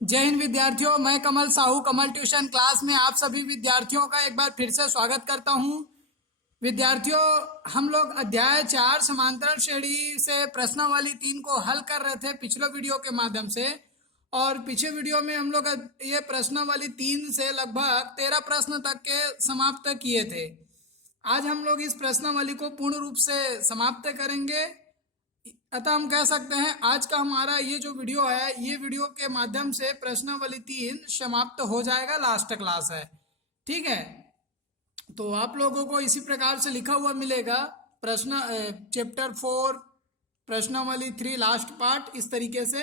जय हिंद विद्यार्थियों। मैं कमल साहू कमल ट्यूशन क्लास में आप सभी विद्यार्थियों का एक बार फिर से स्वागत करता हूं। विद्यार्थियों, हम लोग अध्याय 4 समांतर श्रेणी से प्रश्नावली 3 को हल कर रहे थे पिछले वीडियो के माध्यम से। और पिछले वीडियो में हम लोग ये प्रश्नावली 3 से लगभग 13 प्रश्न तक के समाप्त किए थे। आज हम लोग इस प्रश्नावली को पूर्ण रूप से समाप्त करेंगे। अतः हम कह सकते हैं आज का हमारा ये जो वीडियो है, ये वीडियो के माध्यम से प्रश्नावली 3 समाप्त हो जाएगा, लास्ट क्लास है। ठीक है, तो आप लोगों को इसी प्रकार से लिखा हुआ मिलेगा प्रश्न चैप्टर 4 प्रश्नावली 3 लास्ट पार्ट, इस तरीके से।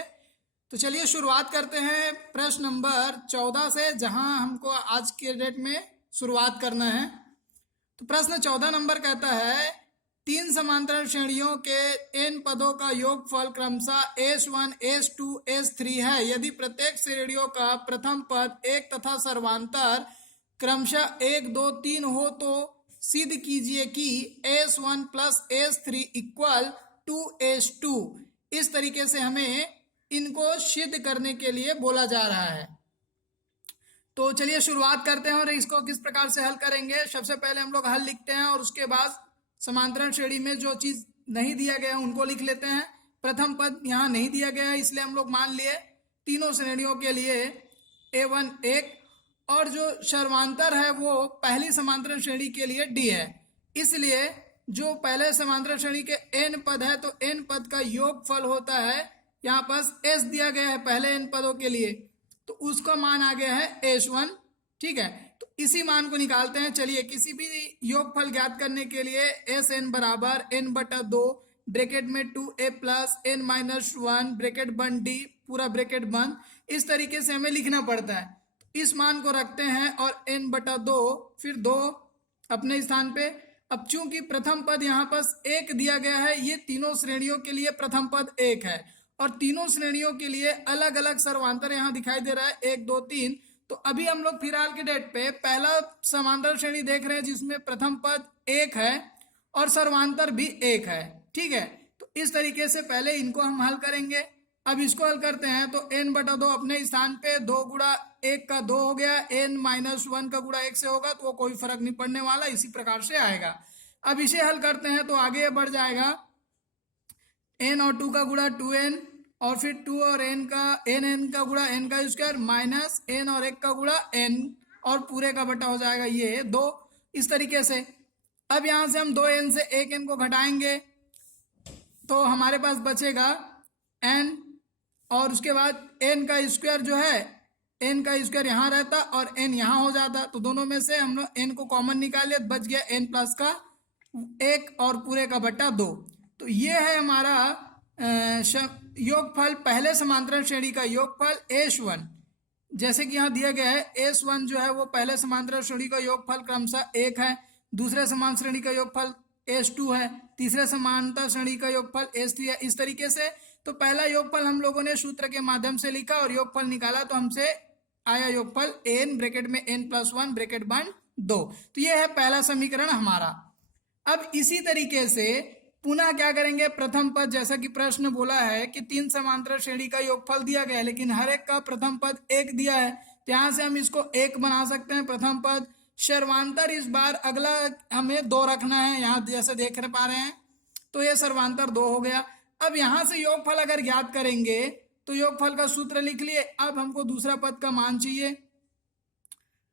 तो चलिए शुरुआत करते हैं प्रश्न नंबर 14 से, जहां हमको आज के डेट में शुरुआत करना है। तो प्रश्न 14 नंबर कहता है, 3 समांतर श्रेणियों के n पदों का योगफल क्रमशः S1, S2, S3 है। यदि प्रत्येक श्रेणियों का प्रथम पद 1 तथा सर्वांतर क्रमशः 1, 2, 3 हो तो सिद्ध कीजिए कि S1 plus S3 equal to S2। इस तरीके से हमें इनको सिद्ध करने के लिए बोला जा रहा है। तो चलिए शुरुआत करते हैं और इसको किस प्रकार से हल करेंगे। सबसे पहले हम लोग हल लिखते हैं और उसके बाद समांतरण श्रेणी में जो चीज नहीं दिया गया उनको लिख लेते हैं। प्रथम पद यहाँ नहीं दिया गया है, इसलिए हम लोग मान लिए तीनों श्रेणियों के लिए A1 1, और जो सर्वांतर है वो पहली समांतरण श्रेणी के लिए D है। इसलिए जो पहले समांतरण श्रेणी के n पद है तो n पद का योगफल होता है, यहाँ पास S दिया गया है पहले n पदों के लिए, तो उसका मान आ गया है S1। ठीक है, तो इसी मान को निकालते हैं। चलिए, किसी भी योगफल ज्ञात करने के लिए Sn बराबर n/2 ब्रैकेट में 2a प्लस n-1 ब्रैकेट बंद d पूरा ब्रैकेट बंद, इस तरीके से हमें लिखना पड़ता है। इस मान को रखते हैं और n/2 फिर 2 अपने स्थान पे। अब चूंकि प्रथम पद यहाँ पास 1 दिया गया है, ये तीनों श्रेणियों के लिए प्रथम पद 1 है और तीनों श्रेणियों के लिए अलग अलग सर्वांतर यहाँ दिखाई दे रहा है 1, 2, 3। तो अभी हम लोग फिलहाल के डेट पे पहला समांतर श्रेणी देख रहे हैं जिसमें प्रथम पद 1 है और सर्वांतर भी 1 है। ठीक है, तो इस तरीके से पहले इनको हम हल करेंगे। अब इसको हल करते हैं तो n/2 अपने स्थान पे 2 गुणा 1 का 2 हो गया, n-1 का गुणा 1 से होगा तो वो कोई फर्क नहीं पड़ने वाला, इसी प्रकार से आएगा। अब इसे हल करते हैं तो आगे बढ़ जाएगा, n और 2 का गुणा 2n और फिर 2 और n का गुणा n का स्क्वायर माइनस n और 1 का गुणा n और पूरे का बटा हो जाएगा ये 2, इस तरीके से। अब यहां से हम 2n से 1n को घटाएंगे तो हमारे पास बचेगा n, और उसके बाद n का स्क्वायर जो है, n का स्क्वायर यहाँ रहता और n यहाँ हो जाता, तो दोनों में से हम लोग n को कॉमन निकाले, बच गया n प्लस का 1 और पूरे का बटा 2। तो ये है हमारा योगफल, पहले समांतरण श्रेणी का योगफल S1। जैसे कि यहाँ दिया गया है S1 जो है वो पहले समांतरण श्रेणी का योगफल क्रमशः 1 है, दूसरे समांतर श्रेणी का योगफल S2 है, तीसरे समांतर श्रेणी का योगफल S3 है, इस तरीके से। तो पहला योगफल हम लोगों ने सूत्र के माध्यम से लिखा और योगफल निकाला, तो हमसे आया योगफल n ब्रैकेट में n+1 ब्रैकेट बंद 2। तो ये है पहला समीकरण हमारा। अब इसी तरीके से पुनः क्या करेंगे, प्रथम पद, जैसा कि प्रश्न बोला है कि 3 समांतर श्रेणी का योगफल दिया गया है लेकिन हर एक का प्रथम पद 1 दिया है, तो यहां से हम इसको 1 बना सकते हैं प्रथम पद। सर्वांतर इस बार अगला हमें 2 रखना है, यहाँ जैसे देख पा रहे हैं, तो ये सर्वांतर 2 हो गया। अब यहां से योगफल अगर ज्ञात करेंगे तो योगफल का सूत्र लिख लिए। अब हमको दूसरा पद का मान चाहिए,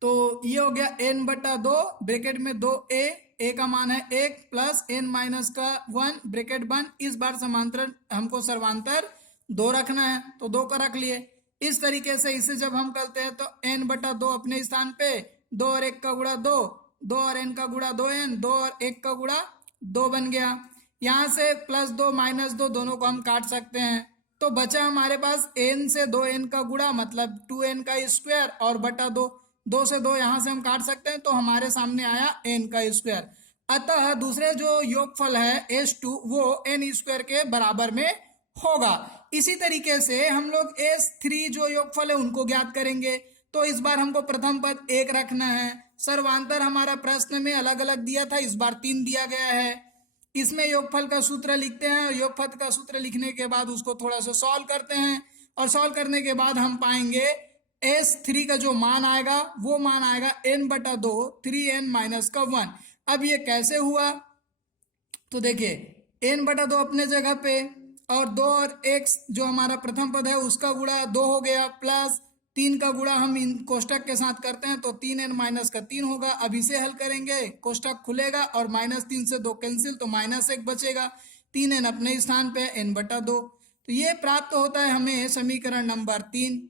तो ये हो गया n/2 ब्रैकेट में 2a, a का मान है 1 प्लस n-1 ब्रैकेट बंद। इस बार समांतर हमको सर्वांतर 2 रखना है, तो 2 का रख लिए। इस तरीके से इसे जब हम करते हैं तो n/2 अपने स्थान पे 2 और 1 का गुणा 2, 2 और n का गुणा 2n, 2 और 1 का गुणा 2 बन गया। यहाँ से +2 -2 दोनों को हम काट सकते हैं, तो बचा हमारे पास n से 2n का गुणा मतलब 2n का स्क्वायर और बटा 2, 2 से 2 यहां से हम काट सकते हैं, तो हमारे सामने आया n का स्क्वायर। अतः दूसरे जो योगफल है S2 वो n स्क्वायर के बराबर में होगा। इसी तरीके से हम लोग S3 जो योगफल है उनको ज्ञात करेंगे, तो इस बार हमको प्रथम पद 1 रखना है। सर्वांतर हमारा प्रश्न में अलग अलग दिया था, इस बार 3 दिया गया है। इसमें योगफल का सूत्र लिखते हैं और योगफल का सूत्र लिखने के बाद उसको थोड़ा सा सॉल्व करते हैं और सॉल्व करने के बाद हम पाएंगे S3 का जो मान आएगा वो मान आएगा n/2 3n माइनस का 1। अब ये कैसे हुआ, तो देखिए n/2 अपने जगह पे और 2 और x जो हमारा प्रथम पद है उसका गुणा 2 हो गया, प्लस 3 का गुणा हम इन कोष्टक के साथ करते हैं तो 3n माइनस का 3 होगा। अब इसे हल करेंगे, कोष्टक खुलेगा और -3 से 2 कैंसिल तो -1 बचेगा, 3n अपने स्थान पे n/2। तो ये प्राप्त होता है हमें समीकरण नंबर 3।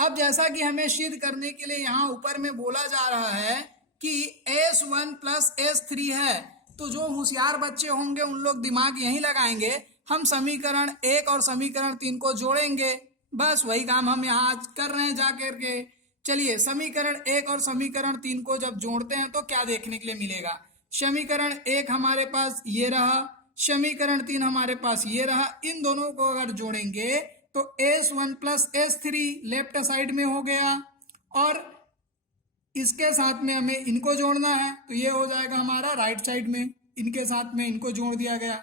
अब जैसा कि हमें सिद्ध करने के लिए यहाँ ऊपर में बोला जा रहा है कि S1 प्लस S3 है, तो जो होशियार बच्चे होंगे उन लोग दिमाग यहीं लगाएंगे, हम समीकरण 1 और समीकरण 3 को जोड़ेंगे। बस वही काम हम यहाँ आज कर रहे हैं जा करके। चलिए समीकरण 1 और समीकरण 3 को जब जोड़ते हैं तो क्या देखने के लिए मिलेगा, समीकरण 1 हमारे पास ये रहा, समीकरण 3 हमारे पास ये रहा, इन दोनों को अगर जोड़ेंगे तो S1 plus S3 left side में हो गया और इसके साथ में हमें इनको जोड़ना है तो ये हो जाएगा हमारा राइट साइड में, इनके साथ में इनको जोड़ दिया गया।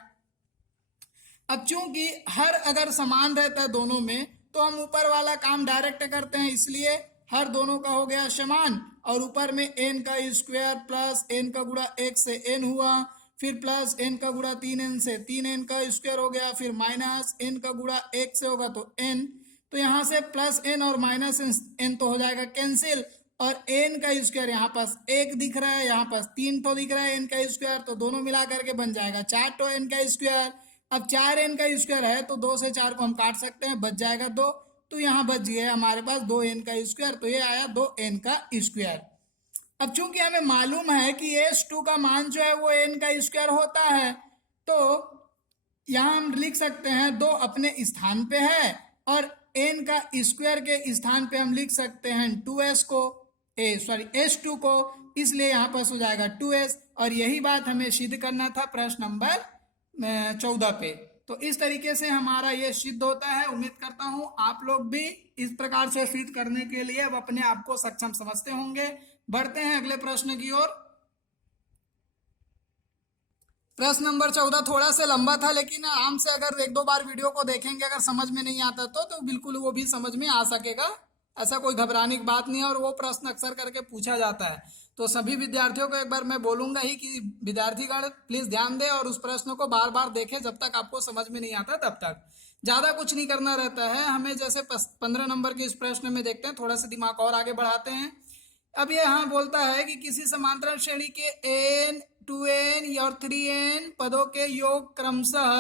अब चूंकि हर अगर समान रहता है दोनों में तो हम ऊपर वाला काम डायरेक्ट करते हैं, इसलिए हर दोनों का हो गया समान और ऊपर में n का स्क्वायर प्लस n का गुणा 1 से n हुआ, फिर प्लस n का गुणा 3n से 3n का स्क्वायर हो गया, फिर माइनस n का गुणा 1 से होगा तो n, तो यहाँ से प्लस n और माइनस n तो हो जाएगा कैंसिल और n का स्क्वायर यहाँ पास 1 दिख रहा है, यहाँ पास 3 तो दिख रहा है n का स्क्वायर, तो दोनों मिला करके बन जाएगा 4 तो n का स्क्वायर। अब 4n का स्क्वायर है तो 2 से 4 को हम काट सकते हैं, बच जाएगा 2, तो यहाँ बच गया हमारे पास 2n का स्क्वायर, तो ये आया 2n का स्क्वायर। अब चूंकि हमें मालूम है कि S2 का मान जो है वो n का स्क्वायर होता है, तो यहाँ हम लिख सकते हैं 2 अपने स्थान पे है और n का स्क्वायर के स्थान पे हम लिख सकते हैं 2s को, S2 को, इसलिए यहाँ पास हो जाएगा 2s। और यही बात हमें सिद्ध करना था प्रश्न नंबर 14 पे। तो इस तरीके से हमारा ये सिद्ध होता है। उम्मीद करता हूँ आप लोग भी इस प्रकार से सिद्ध करने के लिए अब अपने आप को सक्षम समझते होंगे। बढ़ते हैं अगले प्रश्न की ओर। प्रश्न नंबर 14 थोड़ा सा लंबा था, लेकिन आराम से अगर 1-2 बार वीडियो को देखेंगे, अगर समझ में नहीं आता तो बिल्कुल वो भी समझ में आ सकेगा, ऐसा कोई घबराने की बात नहीं है। और वो प्रश्न अक्सर करके पूछा जाता है, तो सभी विद्यार्थियों को एक बार मैं बोलूंगा ही कि विद्यार्थीगण प्लीज ध्यान दें और उस प्रश्न को बार बार देखें जब तक आपको समझ में नहीं आता तब तक। ज्यादा कुछ नहीं करना रहता है हमें, जैसे 15 नंबर के इस प्रश्न में देखते हैं, थोड़ा सा दिमाग और आगे बढ़ाते हैं। अब ये यहाँ बोलता है कि किसी समांतर श्रेणी के n 2n और 3n पदों के योग क्रमशः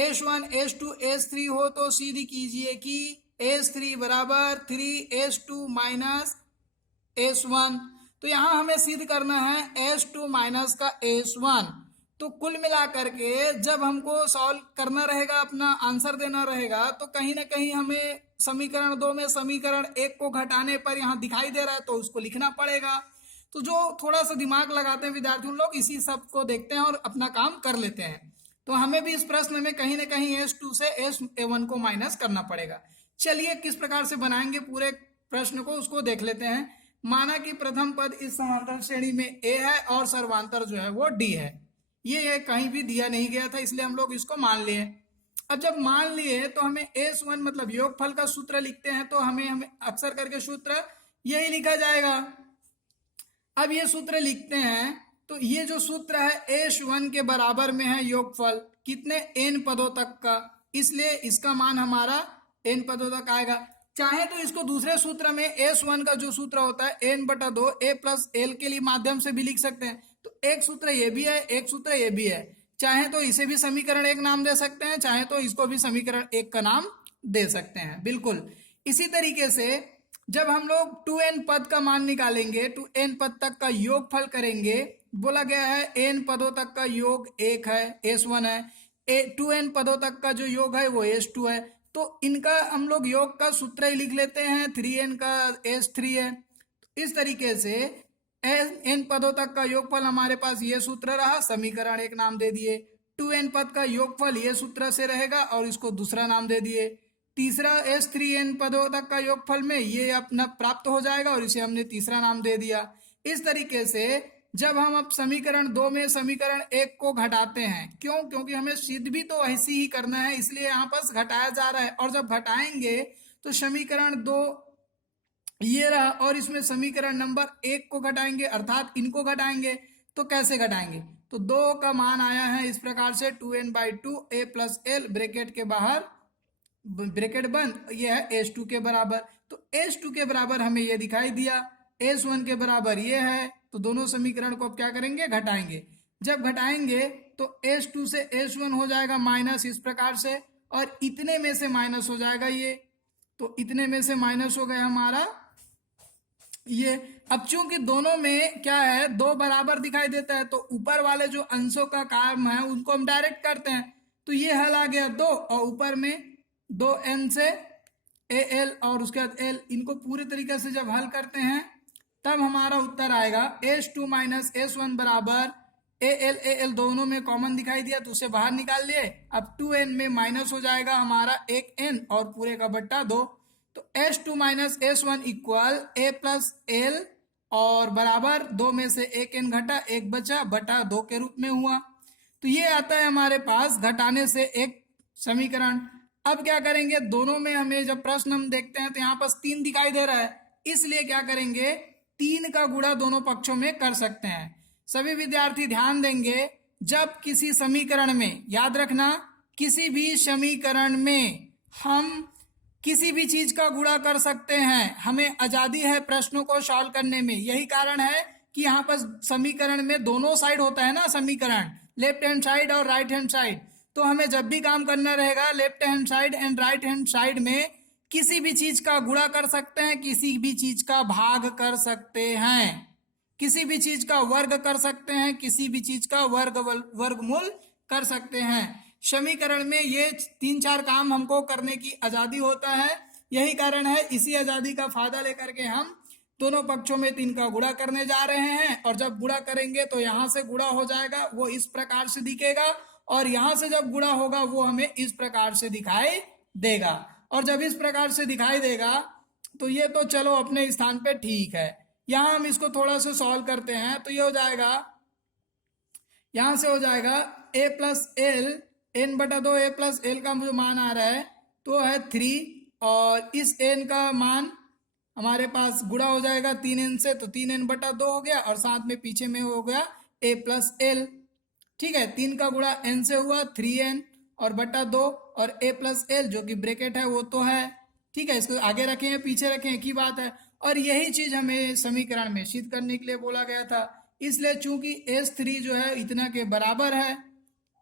S1 S2 S3 हो तो सिद्ध कीजिए कि S3 बराबर 3S2 माइनस S1। तो यहाँ हमें सिद्ध करना है S2 माइनस का S1। तो कुल मिला करके जब हमको सॉल्व करना रहेगा, अपना आंसर देना रहेगा, तो कहीं ना कहीं हमें समीकरण 2 में समीकरण 1 को घटाने पर यहाँ दिखाई दे रहा है तो उसको लिखना पड़ेगा। तो जो थोड़ा सा दिमाग लगाते हैं विद्यार्थी उन लोग इसी सब को देखते हैं और अपना काम कर लेते हैं। तो हमें भी इस प्रश्न में कहीं ना कहीं S2 से S1 को माइनस करना पड़ेगा। चलिए किस प्रकार से बनाएंगे पूरे प्रश्न को उसको देख लेते हैं। माना कि प्रथम पद इस समांतर श्रेणी में A है और सर्वांतर जो है वो D है। ये कहीं भी दिया नहीं गया था, इसलिए हम लोग इसको मान लिए। अब जब मान लिए तो हमें S1 मतलब योगफल का सूत्र लिखते हैं, तो हमें अक्सर करके सूत्र यही लिखा जाएगा। अब ये सूत्र लिखते हैं तो ये जो सूत्र है S1 के बराबर में है योगफल कितने n पदों तक का, इसलिए इसका मान हमारा n पदों तक आएगा। चाहे तो इसको दूसरे सूत्र में S1 का जो सूत्र होता है n/2 a प्लस l के लिए माध्यम से भी लिख सकते हैं। तो एक सूत्र ये भी है, एक सूत्र ये भी है। चाहे तो इसे भी समीकरण 1 नाम दे सकते हैं, चाहे तो इसको भी समीकरण 1 का नाम दे सकते हैं। बिल्कुल इसी तरीके से जब हम लोग 2n पद का मान निकालेंगे, 2n पद तक का योगफल करेंगे, बोला गया है n पदों तक का योग 1 है, S1 है, 2n पदों तक का जो योग है वो S2 है। तो इनका हम लोग योग का सूत्र ही लिख लेते हैं, 3n का S3 है। इस तरीके से n पदों तक का योगफल हमारे पास ये सूत्र रहा, समीकरण 1 नाम दे दिए। 2n पद का योगफल ये सूत्र से रहेगा और इसको दूसरा नाम दे दिए। तीसरा S3n पदों तक का योगफल में ये अपना प्राप्त हो जाएगा और इसे हमने तीसरा नाम दे दिया। इस तरीके से जब हम अब समीकरण 2 में समीकरण 1 को घटाते हैं। क्यों? क्योंकि हमें सिद्ध भी तो ऐसी ही करना है, इसलिए यहाँ पर घटाया जा रहा है। और जब घटाएंगे तो समीकरण 2 ये रहा, और इसमें समीकरण नंबर 1 को घटाएंगे, अर्थात इनको घटाएंगे। तो कैसे घटाएंगे? तो 2 का मान आया है इस प्रकार से 2n/2 a plus L, bracket के बाहर ब्रैकेट बंद, ये है s2 के बराबर। तो s2 के बराबर हमें ये दिखाई दिया, s1 के बराबर ये है। तो दोनों समीकरण को अब क्या करेंगे? घटाएंगे। जब घटाएंगे तो s2 से s1 हो जाएगा माइनस इस प्रकार से, और इतने में से माइनस हो जाएगा ये। तो इतने में से माइनस हो गया हमारा ये। अब चूंकि दोनों में क्या है, दो बराबर दिखाई देता है, तो ऊपर वाले जो अंशों का काम है उनको हम डायरेक्ट करते हैं। तो ये हल आ गया 2, और ऊपर में 2n से al और उसके बाद l, इनको पूरे तरीके से जब हल करते हैं तब हमारा उत्तर आएगा s2 माइनस s1 बराबर al दोनों में कॉमन दिखाई दिया तो उसे बाहर निकाल लिए। अब 2n में माइनस हो जाएगा हमारा एक n और पूरे का बट्टा 2। तो s2 minus s1 equal a plus l और बराबर 2 में से एक n घटा, एक बचा, बटा 2 के रूप में हुआ। तो ये आता है हमारे पास घटाने से एक समीकरण। अब क्या करेंगे? दोनों में हमें जब प्रश्न हम देखते हैं तो यहाँ पास 3 दिखाई दे रहा है, इसलिए क्या करेंगे? 3 का गुणा दोनों पक्षों में कर सकते हैं। सभी विद्यार्थी ध्यान देंगे, जब किसी समीकरण में, याद रखना, किसी भी समीकरण में हम किसी भी चीज का गुणा कर सकते हैं, हमें आजादी है प्रश्नों को सॉल्व करने में। यही कारण है कि यहाँ पर समीकरण में दोनों साइड होता है ना, समीकरण लेफ्ट हैंड साइड और राइट हैंड साइड। तो हमें जब भी काम करना रहेगा left hand side and right hand side में किसी भी चीज का गुणा कर सकते हैं, किसी भी चीज का भाग कर सकते हैं, किसी भी चीज का वर्ग कर सकते हैं, किसी भी चीज का वर्गमूल कर सकते हैं। समीकरण में ये 3-4 काम हमको करने की आजादी होता है। यही कारण है, इसी आजादी का फायदा लेकर के हम दोनों पक्षों में 3 का गुणा करने जा रहे हैं। और जब गुणा करेंगे तो यहां से गुणा हो जाएगा, वो इस प्रकार से दिखेगा, और यहां से जब गुणा होगा वो हमें इस प्रकार से दिखाई देगा। और जब इस प्रकार से दिखाई देगा तो ये तो चलो अपने स्थान पे ठीक है। यहां हम इसको थोड़ा सा सॉल्व करते हैं तो ये हो जाएगा, यहां से हो जाएगा a plus L, n/2 a plus L का जो मान आ रहा है तो है 3, और इस n का मान हमारे पास गुणा हो जाएगा 3n से, तो 3n/2 हो गया, और साथ में पीछे में हो गया a प्लस एल। ठीक है, 3 का गुणा n से हुआ 3n और बटा 2, और a प्लस एल जो कि ब्रैकेट है वो तो है। ठीक है, इसको आगे रखें या पीछे रखें एक ही बात है। और यही चीज हमें समीकरण में सिद्ध करने के लिए बोला गया था, इसलिए चूंकि s3 जो है इतना के बराबर है,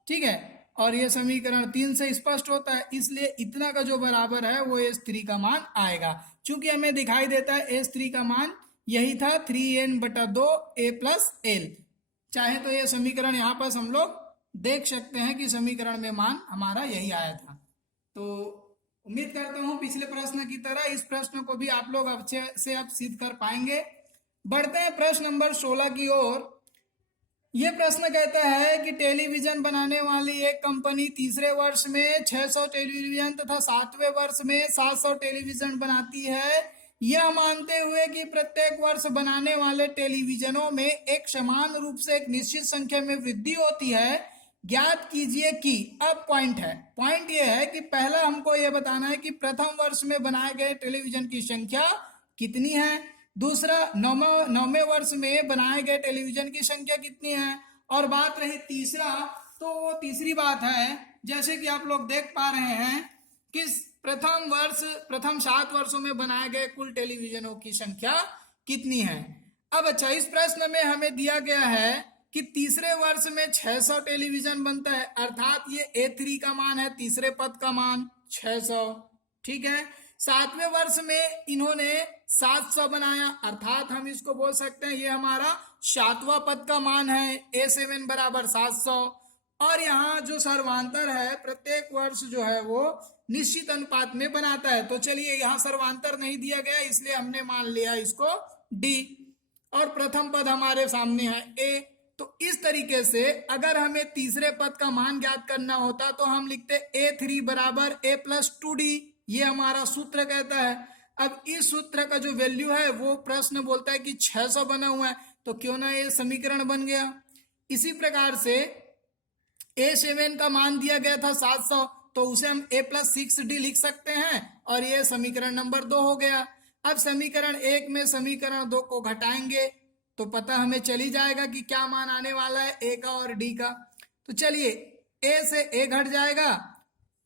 ठीक है, और ये समीकरण 3 से स्पष्ट होता है, इसलिए इतना का जो बराबर है वो s3 का मान आएगा। चूंकि हमें दिखाई देता है s3 का मान यही था 3n/2 a प्लस एल। चाहे तो ये समीकरण यहाँ पर हम लोग देख सकते हैं कि समीकरण में मान हमारा यही आया था। तो उम्मीद करता हूं पिछले प्रश्न की तरह इस प्रश्न को भी आप लोग अच्छे से अब सिद्ध कर पाएंगे। बढ़ते हैं प्रश्न नंबर 16 की ओर। यह प्रश्न कहता है कि टेलीविजन बनाने वाली एक कंपनी तीसरे वर्ष में 600 टेलीविजन तथा 7वें वर्ष में 700 टेलीविजन बनाती है। यह मानते हुए कि प्रत्येक वर्ष बनाने वाले टेलीविजनों में एक समान रूप से एक निश्चित संख्या में वृद्धि होती है, ज्ञात कीजिए कि। अब पॉइंट है, पॉइंट यह है कि पहला हमको यह बताना है कि प्रथम वर्ष में बनाए गए टेलीविजन की संख्या कितनी है, दूसरा नौवें वर्ष में बनाए गए टेलीविजन की संख्या कितनी है, और बात रही तीसरा, तो वो तीसरी बात है जैसे कि आप लोग देख पा रहे हैं कि प्रथम 7 वर्षों में बनाए गए कुल टेलीविजनों की संख्या कितनी है। अब अच्छा, इस प्रश्न में हमें दिया गया है कि तीसरे वर्ष में 600 टेलीविजन बनता है, अर्थात ये A3 का मान है, तीसरे पद का मान 600। ठीक है, 7वें वर्ष में इन्होंने 700 बनाया, अर्थात हम इसको बोल सकते हैं ये हमारा 7वां पद का मान है, A7 बराबर 700। और यहाँ जो सर्वांतर है प्रत्येक वर्ष जो है वो निश्चित अनुपात में बनाता है। तो चलिए, यहाँ सर्वांतर नहीं दिया गया इसलिए हमने मान लिया इसको D, और प्रथम पद हमारे सामने है A। तो इस तरीके से अगर हमें तीसरे पद का मान ज्ञात करना होता तो हम लिखते A3 बराबर A प्लस 2D, ये हमारा सूत्र कहता है। अब इस सूत्र का जो वैल्यू है वो प्रश्न बोलता है कि 600 बना हुआ है, तो क्यों ना ये समीकरण बन गया। इसी प्रकार से A7 का मान दिया गया था 700, तो उसे हम A+6D लिख सकते हैं और ये समीकरण नंबर 2 हो गया। अब समीकरण 1 में समीकरण 2 को घटाएंगे तो पता हमें चली जाएगा कि क्या मान आने वाला है A का और D का। तो चलिए A से A घट जाएगा,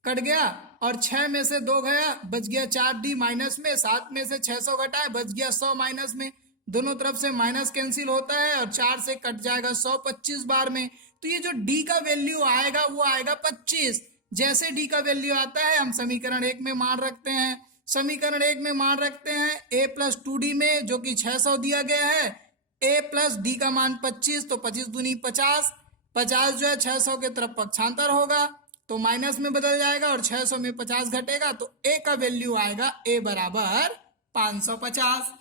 कट गया, और 6 में से 2 गया, बच गया 4D माइनस में, 7 में से 600 घटाए बच गया 100 माइनस में, दोनों तरफ से माइनस कैंसिल होता है और 4 से कट जाएगा 100 25 बार में। तो ये जो D का वैल्यू आएगा वो आएगा 25। जैसे D का वैल्यू आता है हम समीकरण 1 में मान रखते हैं, समीकरण 1 में मान रखते हैं A+2D में जो कि 600 दिया गया है, A+D का मान 25, तो 25 दूनी 50, 50 जो है 600 के तरफ पक्षांतर होगा तो माइनस में बदल जाएगा और 600 में 50 घटेगा तो A का वैल्यू आएगा A बराबर 550।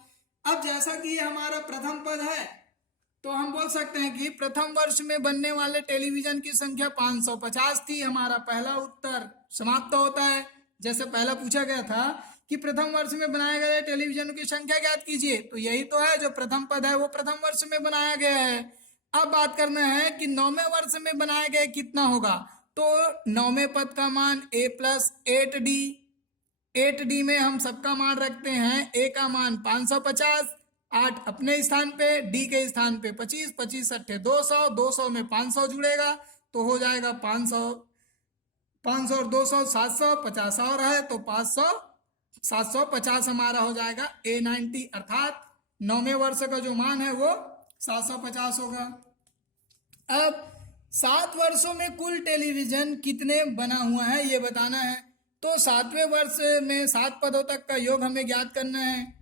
अब जैसा कि ये हमारा प्रथम पद है तो हम बोल सकते हैं कि प्रथम वर्ष में बनने वाले टेलीविजन की संख्या 550 थी। हमारा पहला उत्तर समाप्त होता है। जैसे पहला पूछा गया था कि प्रथम वर्ष में बनाए गए टेलीविजन की संख्या ज्ञात कीजिए, तो यही तो है, जो प्रथम पद है वो प्रथम वर्ष में बनाया गया है। अब बात करना है कि 9वें वर्ष में बनाए गए कितना होगा, तो 9वें पद का मान A+8D, 8D में हम सबका मान रखते हैं, A का मान 550, 8 अपने स्थान पे, D के स्थान पे 25, 25 अट्ठे 200, 200 में 500 जुड़ेगा तो हो जाएगा 500, 500 और 200 700, 50 और है तो 500, 750 हमारा हो जाएगा A90, अर्थात 9वें वर्ष का जो मान है वो 750 होगा। अब 7 वर्षों में कुल टेलीविजन कितने बना हुआ है ये बताना है। तो 7वें वर्ष में 7 पदों तक का योग हमें ज्ञात करना है।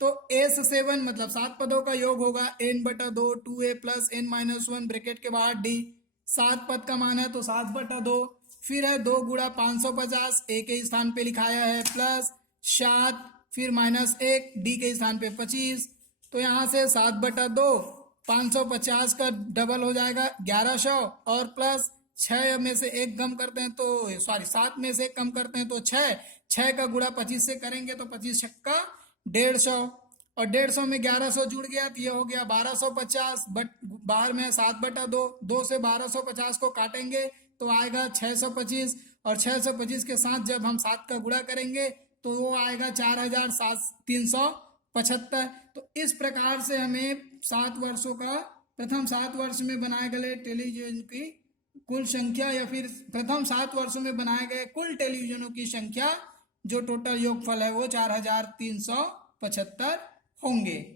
तो S7 मतलब 7 पदों का योग होगा n/2 2A + n-1 ब्रैकेट के बाहर D, 7 पद का मान है तो 7/2, फिर है 2 गुणा 550, A के स्थान पे लिखाया है, प्लस 7, फिर -1 D के स्थान पे 25, तो यहाँ से 7/2 550 का डबल हो जाएगा 1100 और प्लस 6 में से 1 कम करते हैं तो 7 में से 1 कम करते हैं तो 6 का गुणा 25 से करेंगे तो 25 छक्का 150 और 150 में 1100 जुड़ गया तो ये हो गया 1250, बट बाहर में 7/2, 2 से 1250 को काटेंगे तो आएगा 625 और 625 के साथ जब हम 7 का गुणा करेंगे तो वो आएगा 4375। तो इस प्रकार से हमें 7 वर्षों का प्रथम 7 वर्ष में बनाए गए टेलीविजन की कुल संख्या या फिर प्रथम 7 वर्षों में बनाए गए कुल टेलीविजनों की संख्या जो टोटल योगफल है वो 4375 होंगे।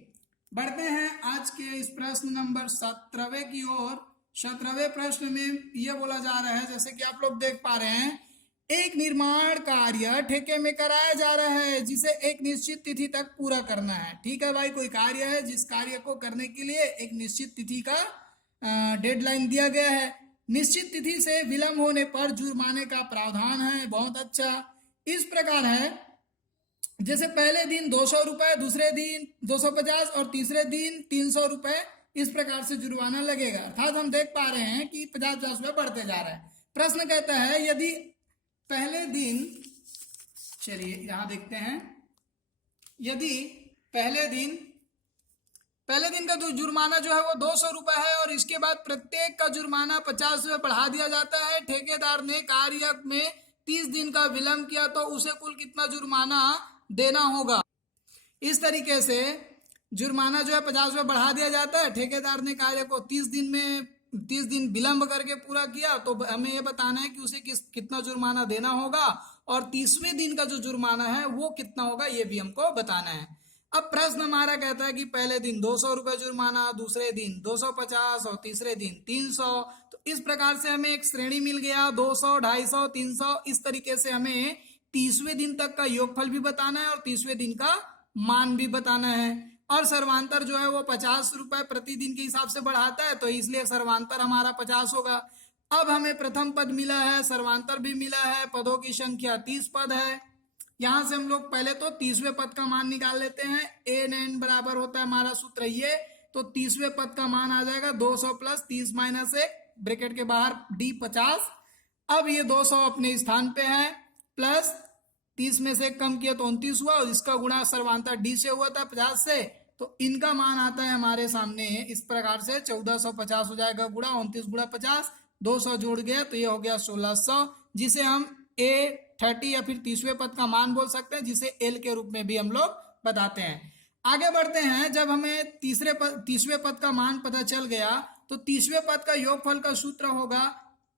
बढ़ते हैं आज के इस प्रश्न नंबर 17वें की ओर। 17वें प्रश्न में यह बोला जा रहा है, जैसे कि आप लोग देख पा रहे हैं, एक निर्माण कार्य ठेके में कराया जा रहा है जिसे एक निश्चित तिथि तक पूरा करना है। ठीक है भाई, कोई कार्य है जिस कार्य को करने के लिए एक निश्चित तिथि का डेडलाइन दिया गया है। निश्चित तिथि से विलंब होने पर जुर्माने का प्रावधान है। बहुत अच्छा। इस प्रकार है, जैसे पहले दिन 200 रुपए, दूसरे दिन 250 और तीसरे दिन 300 रुपए, इस प्रकार से जुर्माना लगेगा। अर्थात हम देख पा रहे हैं कि 50-50 रुपए बढ़ते जा रहा है। प्रश्न कहता है यदि पहले दिन, चलिए यहां देखते हैं, यदि पहले दिन का जो जुर्माना जो है वो 200 रुपए है और इसके बाद प्रत्येक का जुर्माना 50 रुपए बढ़ा दिया जाता है। ठेकेदार ने कार्य में 30 दिन का विलंब किया तो उसे कुल कितना जुर्माना देना होगा। इस तरीके से जुर्माना जो है 50 रुपए बढ़ा दिया जाता है। ठेकेदार ने कार्य को 30 दिन विलंब करके पूरा किया तो हमें यह बताना है कि उसे कितना जुर्माना देना होगा और 30वें दिन का जो जुर्माना है वो कितना होगा ये भी हमको बताना है। अब प्रश्न हमारा कहता है कि पहले दिन 200 रुपए जुर्माना, दूसरे दिन 250 और तीसरे दिन 300। तो इस प्रकार से हमें एक श्रेणी मिल गया, 200, 250, 300। इस तरीके से हमें 30वें दिन तक का योगफल भी बताना है और 30वें दिन का मान भी बताना है। और सर्वांतर जो है वो 50 रुपए प्रतिदिन के हिसाब से बढ़ाता है तो इसलिए सर्वांतर हमारा 50 होगा। अब हमें प्रथम पद मिला है, सर्वांतर भी मिला है, पदों की संख्या 30 पद है। यहां से हम लोग पहले तो 30वें पद का मान निकाल लेते हैं। n बराबर होता है हमारा सूत्र ये, तो 30वें पद का मान आ जाएगा 200 + 30 - 1 ब्रैकेट के बाहर D 50। अब ये 200 अपने स्थान पे है, प्लस 30 में से कम किया तो 29 हुआ और इसका गुणा सर्वांतर D से हुआ था 50 से, तो इनका मान आता है हमारे सामने इस प्रकार से 1450 हो जाएगा गुणा 29 गुणा 50, 200 जुड़ गया तो ये हो गया 1600, जिसे हम A30 या फिर 30वें पद का मान बोल सकते हैं, जिसे L के रूप में भी हम लोग बताते हैं। आगे बढ़ते हैं। जब हमें 30वें पद का मान पता चल गया तो 30वें पद का योगफल का सूत्र होगा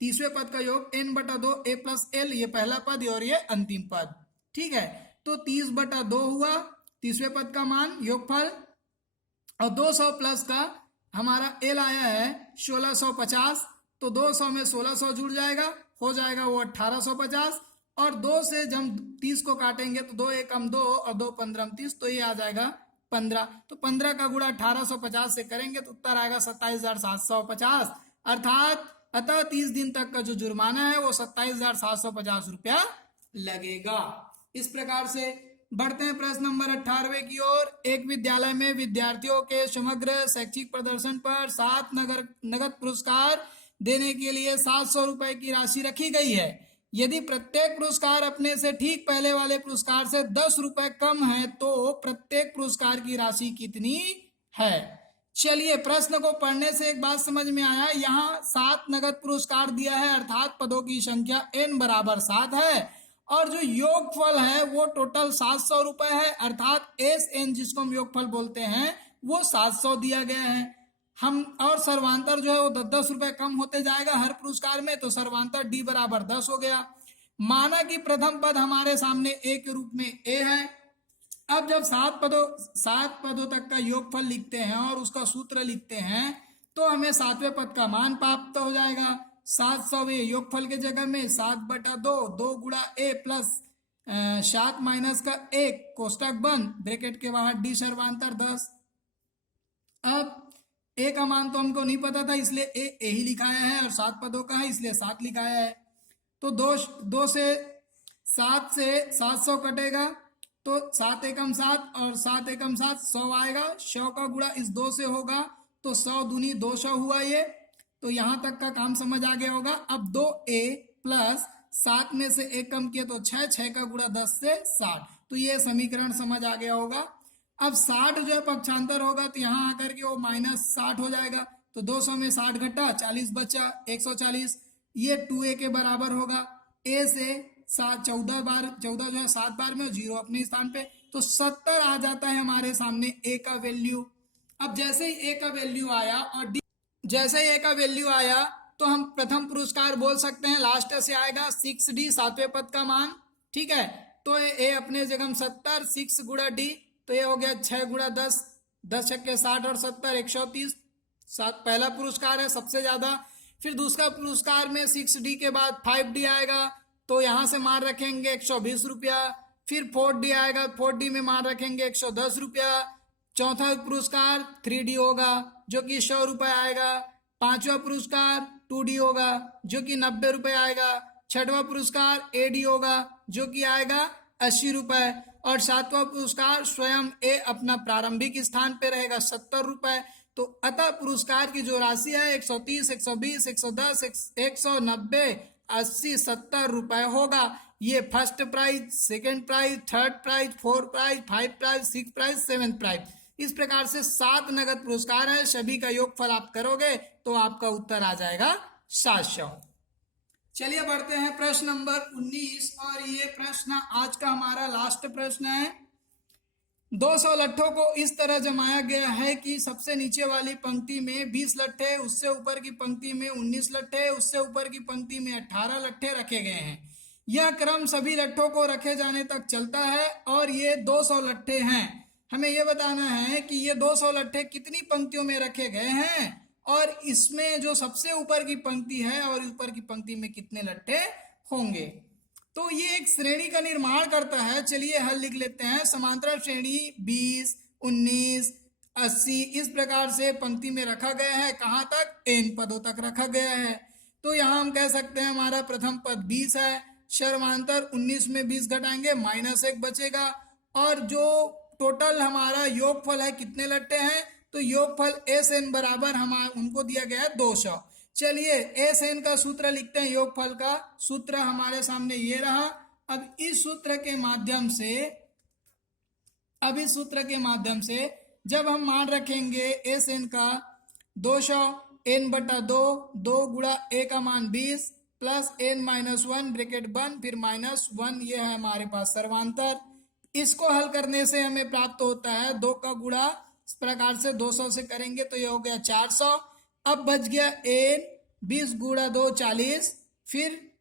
30वें पद का योग n/2 a प्लस l, ये पहला पद और ये अंतिम पद। ठीक है, तो 30/2 हुआ 30वें पद का मान योगफल, और 200 प्लस का हमारा l आया है 1650, तो 200 में 1600 जुड़ जाएगा, हो जाएगा वो 1850, और 2 से जब 30 को काटेंगे तो 2 एकम 2 और 2 पंद्रह 30, तो ये आ जाएगा 15। तो 15 का गुणा 1850 से करेंगे तो उत्तर आएगा 27,750, अर्थात अतः 30 दिन तक का जो जुर्माना है वो 27,750 रुपया लगेगा। इस प्रकार से बढ़ते हैं प्रश्न नंबर 18वें की ओर। एक विद्यालय में विद्यार्थियों के समग्र शैक्षिक प्रदर्शन पर 7 नगद पुरस्कार देने के लिए 700 रुपए की राशि रखी गई है। यदि प्रत्येक पुरस्कार अपने से ठीक पहले वाले पुरस्कार से 10 रुपए कम है तो प्रत्येक पुरस्कार की राशि कितनी है। चलिए, प्रश्न को पढ़ने से एक बात समझ में आया, यहाँ 7 नगद पुरस्कार दिया है, अर्थात पदों की संख्या n बराबर 7 है, और जो योगफल है वो टोटल 700 रुपए है, अर्थात SN जिसको हम योगफल बोलते हैं वो 700 दिया गया है। हम और सर्वांतर जो है वो 10 रुपए कम होते जाएगा हर पुरस्कार में, तो सर्वांतर D बराबर 10 हो गया। माना कि प्रथम पद हमारे सामने A के रूप में A है। अब जब 7 पदों तक का योगफल लिखते हैं और उसका सूत्र लिखते हैं तो हमें 7वें पद का मान प्राप्त हो जाएगा। 700वें योगफल के जगह में 7/2, 2 गुणा A प्लस 7 माइनस का 1 कोष्टक बंद, ब्रैकेट के बाहर D सर्वांतर 10। अब A का मान तो हमको नहीं पता था इसलिए A ही लिखाया है, और 7 पदों का है इसलिए 7 लिखाया है। तो 2 से 7 से 700 कटेगा तो 7 एकम 7 और 7 एकम 7 100 आएगा। 100 का गुणा इस 2 से होगा तो 100 दूनी 200 हुआ ये, तो यहां तक का काम समझ आ गया होगा। अब 2A प्लस 7 में से 1 कम किया तो 6 का गुणा 10 से 60, तो ये समीकरण समझ आ गया होगा। अब 60 जो है पक्षांतर होगा तो यहाँ आकर के वो -60 हो जाएगा, तो 200 में 60 घटा 40 बचा 140, ये 2A के बराबर होगा। A से 14 जो है 7 बार में, 0 अपने स्थान पे, तो 70 आ जाता है हमारे सामने A का वैल्यू। अब जैसे ही A का वैल्यू आया और जैसे ही A का वैल्यू आया तो हम प्रथम पुरस्कार बोल सकते हैं, लास्ट से आएगा 6D 7वें पद का मान। ठीक है, तो A अपने जगह 70, 6 गुणा D, तो ये हो गया 6 गुणा 10, 10 छक्के 60 और 70 130। 7 पहला पुरस्कार है सबसे ज्यादा। फिर दूसरा पुरस्कार में 6D के बाद 5D आएगा, तो यहाँ से मान रखेंगे 120 रुपया। फिर 4D आएगा, 4D में मान रखेंगे 110 रुपया। चौथा पुरस्कार 3D होगा जो कि 100 रुपये आएगा। पांचवा पुरस्कार 2D होगा जो कि 90 रुपये आएगा। छठवां पुरस्कार AD होगा जो कि आएगा 80 रुपये, और 7वां पुरस्कार स्वयं A अपना प्रारंभिक स्थान पे रहेगा 70 रुपये। तो अतः पुरस्कार की जो राशि है 130, 120, 110, 190, 80, 70 रुपये होगा। ये first prize, second prize, third prize, fourth prize, 5 prize, 6 prize, 7 prize, इस प्रकार से 7 नगद पुरस्कार है। सभी का योगफल आप करोगे तो आपका उत्तर आ जाएगा 700। चलिए बढ़ते हैं प्रश्न नंबर 19, और ये प्रश्न आज का हमारा लास्ट प्रश्न है। 200 लट्ठों को इस तरह जमाया गया है कि सबसे नीचे वाली पंक्ति में 20 लट्ठे, उससे ऊपर की पंक्ति में 19 लट्ठे, उससे ऊपर की पंक्ति में 18 लट्ठे रखे गए हैं। यह क्रम सभी लट्ठों को रखे जाने तक चलता है और ये 200 लट्ठे हैं। हमें यह बताना है कि ये 200 लट्ठे कितनी पंक्तियों में रखे गए हैं, और इसमें जो सबसे ऊपर की पंक्ति है और ऊपर की पंक्ति में कितने लट्ठे होंगे। तो ये एक श्रेणी का निर्माण करता है। चलिए हल लिख लेते हैं। समांतराल श्रेणी 20, 19, 80 इस प्रकार से पंक्ति में रखा गया है। कहाँ तक? n पदों तक रखा गया है। तो यहाँ हम कह सकते हैं हमारा प्रथम पद 20 है, समांतर 19 में 20 घटाएंगे -1 बचेगा, और जो टोटल हमारा योगफल है कितने लट्ठे हैं, तो योगफल SN बराबर हमको दिया गया है 200। चलिए SN का सूत्र लिखते हैं। योगफल का सूत्र हमारे सामने ये रहा। अब इस सूत्र के माध्यम से जब हम मान रखेंगे एस एन का 200 n बटा 2 गुणा ए का मान 20 प्लस n-1 ब्रैकेट बंद फिर -1, ये है हमारे पास सर्वांतर। इसको हल करने से हमें प्राप्त होता है 2 का गुणा इस प्रकार से 200 से करेंगे तो ये हो गया 400। अब बच गया n, 20 गुणा 2 40, फिर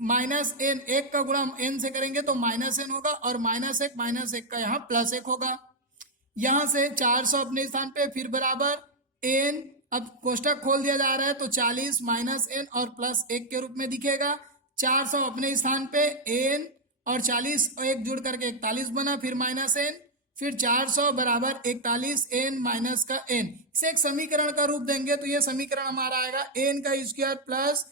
माइनस एन, 1 का गुणा n से करेंगे तो -n होगा और -1 का यहाँ +1 होगा। यहाँ से 400 अपने स्थान पे, फिर बराबर n, अब कोष्टक खोल दिया जा रहा है तो 40 -n और +1 के रूप में दिखेगा। 400 अपने स्थान पे, n और 40 और 1 जुड़ करके 41 बना, फिर -n, फिर 400 बराबर 41 n माइनस का n। इसे एक समीकरण का रूप देंगे तो ये समीकरण हमारा आएगा n का स्क्वायर प्लस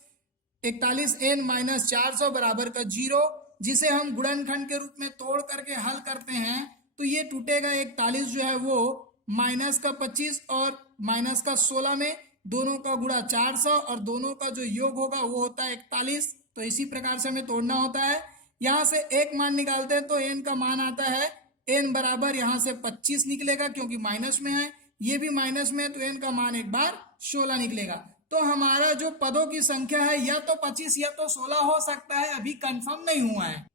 41 n माइनस 400 बराबर का 0, जिसे हम गुणनखंड के रूप में तोड़ करके हल करते हैं तो ये टूटेगा 41 जो है वो माइनस का 25 और माइनस का 16 में, दोनों का गुणा 400 और दोनों का जो योग होगा वो होता है 41। तो इसी प्रकार से हमें तोड़ना होता है। यहाँ से एक मान निकालते हैं तो n का मान आता है n बराबर यहाँ से 25 निकलेगा क्योंकि माइनस में है, ये भी माइनस में है तो n का मान एक बार 16 निकलेगा। तो हमारा जो पदों की संख्या है या तो 25 या तो 16 हो सकता है, अभी कंफर्म नहीं हुआ है।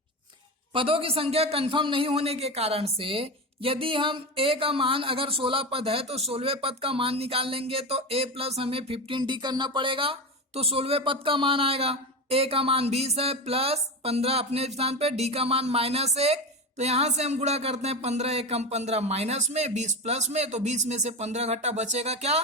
पदों की संख्या कंफर्म नहीं होने के कारण से यदि हम a का मान अगर 16 पद है तो 16वें पद का मान निकाल लेंगे तो a प्लस हमें 15d करना पड़ेगा, तो 16वें पद का मान आएगा a का मान 20 है प्लस 15 अपने स्थान पे, d का मान -1, तो यहाँ से हम गुणा करते हैं 15 एकम 15 माइनस में 20 प्लस में, तो 20 में से 15 घटा बचेगा क्या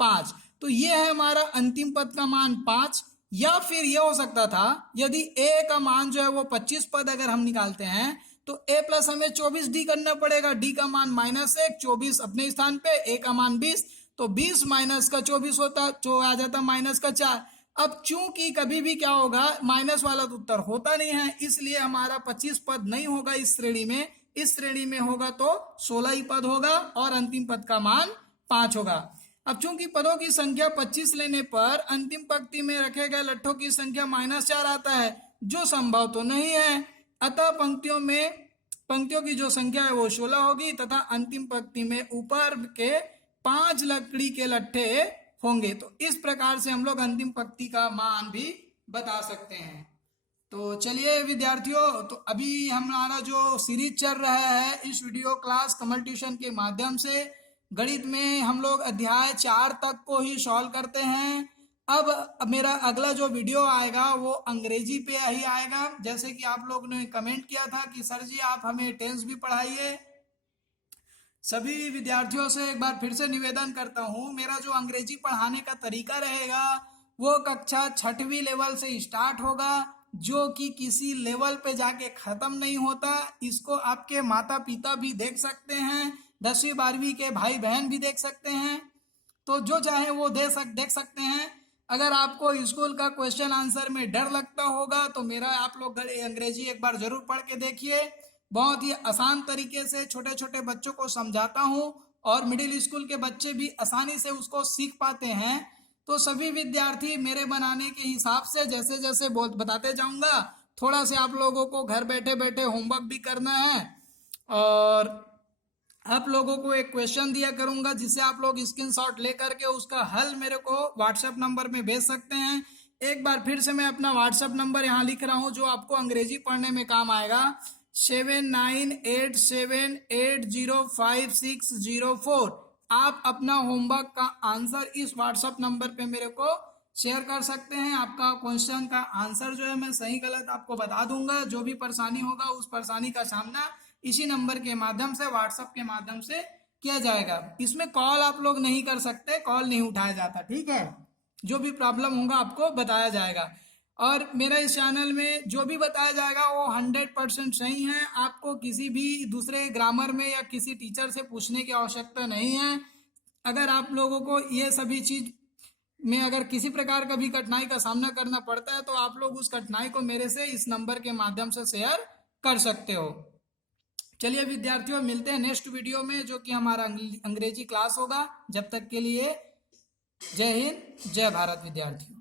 5। तो ये है हमारा अंतिम पद का मान 5। या फिर ये हो सकता था यदि a का मान जो है वो 25 पद अगर हम निकालते हैं तो a प्लस हमें 24d करना पड़ेगा, d का मान -1, 24 अपने स्थान पे, a का मान 20, तो 20 माइनस का 24 होता जो आ जाता माइनस का 4। अब चूंकि कभी भी क्या होगा माइनस वाला तो उत्तर होता नहीं है, इसलिए हमारा 25 पद नहीं होगा इस श्रेणी में, इस श्रेणी में होगा तो 16 ही पद होगा और अंतिम पद का मान 5 होगा। अब चूंकि पदों की संख्या 25 लेने पर अंतिम पंक्ति में रखे गए लट्ठों की संख्या -4 आता है, जो संभव तो नहीं है, अतः पंक्तियों की जो संख्या है वो 16 होगी तथा अंतिम पंक्ति में ऊपर के 5 लकड़ी के लट्ठे होंगे। तो इस प्रकार से हम लोग अंतिम पंक्ति का मान भी बता सकते हैं। तो चलिए विद्यार्थियों, तो अभी हमारा जो सीरीज चल रहा है इस वीडियो क्लास कमल ट्यूशन के माध्यम से गणित में हम लोग अध्याय 4 तक को ही सॉल्व करते हैं। अब मेरा अगला जो वीडियो आएगा वो अंग्रेजी पे ही आएगा, जैसे कि आप लोग ने कमेंट किया था कि सर जी आप हमें टेंस भी पढ़ाइए। सभी विद्यार्थियों से एक बार फिर से निवेदन करता हूँ, मेरा जो अंग्रेजी पढ़ाने का तरीका रहेगा वो कक्षा 6वीं लेवल से स्टार्ट होगा, जो कि किसी लेवल पे जाके खत्म नहीं होता। इसको आपके माता पिता भी देख सकते हैं, 10वीं 12वीं के भाई बहन भी देख सकते हैं, तो जो चाहे वो देख सकते हैं। अगर आपको स्कूल का क्वेश्चन आंसर में डर लगता होगा तो मेरा आप लोग अंग्रेजी एक बार जरूर पढ़ के देखिए। बहुत ही आसान तरीके से छोटे छोटे बच्चों को समझाता हूँ और मिडिल स्कूल के बच्चे भी आसानी से उसको सीख पाते हैं। तो सभी विद्यार्थी मेरे बनाने के हिसाब से जैसे जैसे बताते जाऊंगा, थोड़ा से आप लोगों को घर बैठे बैठे होमवर्क भी करना है और आप लोगों को एक क्वेश्चन दिया करूंगा जिससे आप लोग स्क्रीनशॉट लेकर के उसका हल मेरे को व्हाट्सएप नंबर में भेज सकते हैं। एक बार फिर से मैं अपना व्हाट्सएप नंबर यहाँ लिख रहा हूँ जो आपको अंग्रेजी पढ़ने में काम आएगा, 7987805604। आप अपना होमवर्क का आंसर इस व्हाट्सएप नंबर पे मेरे को शेयर कर सकते हैं। आपका क्वेश्चन का आंसर जो है मैं सही गलत आपको बता दूंगा, जो भी परेशानी होगा उस परेशानी का सामना इसी नंबर के माध्यम से व्हाट्सएप के माध्यम से किया जाएगा। इसमें कॉल आप लोग नहीं कर सकते, कॉल नहीं उठाया जाता, ठीक है। जो भी प्रॉब्लम होगा आपको बताया जाएगा और मेरा इस चैनल में जो भी बताया जाएगा वो 100% सही है। आपको किसी भी दूसरे ग्रामर में या किसी टीचर से पूछने की आवश्यकता नहीं है। अगर आप लोगों को ये सभी चीज में अगर किसी प्रकार का भी कठिनाई का सामना करना पड़ता है तो आप लोग उस कठिनाई को मेरे से इस नंबर के माध्यम से शेयर कर सकते हो। चलिए विद्यार्थियों, मिलते हैं नेक्स्ट वीडियो में जो कि हमारा अंग्रेजी क्लास होगा। जब तक के लिए जय हिंद, जय भारत विद्यार्थियों।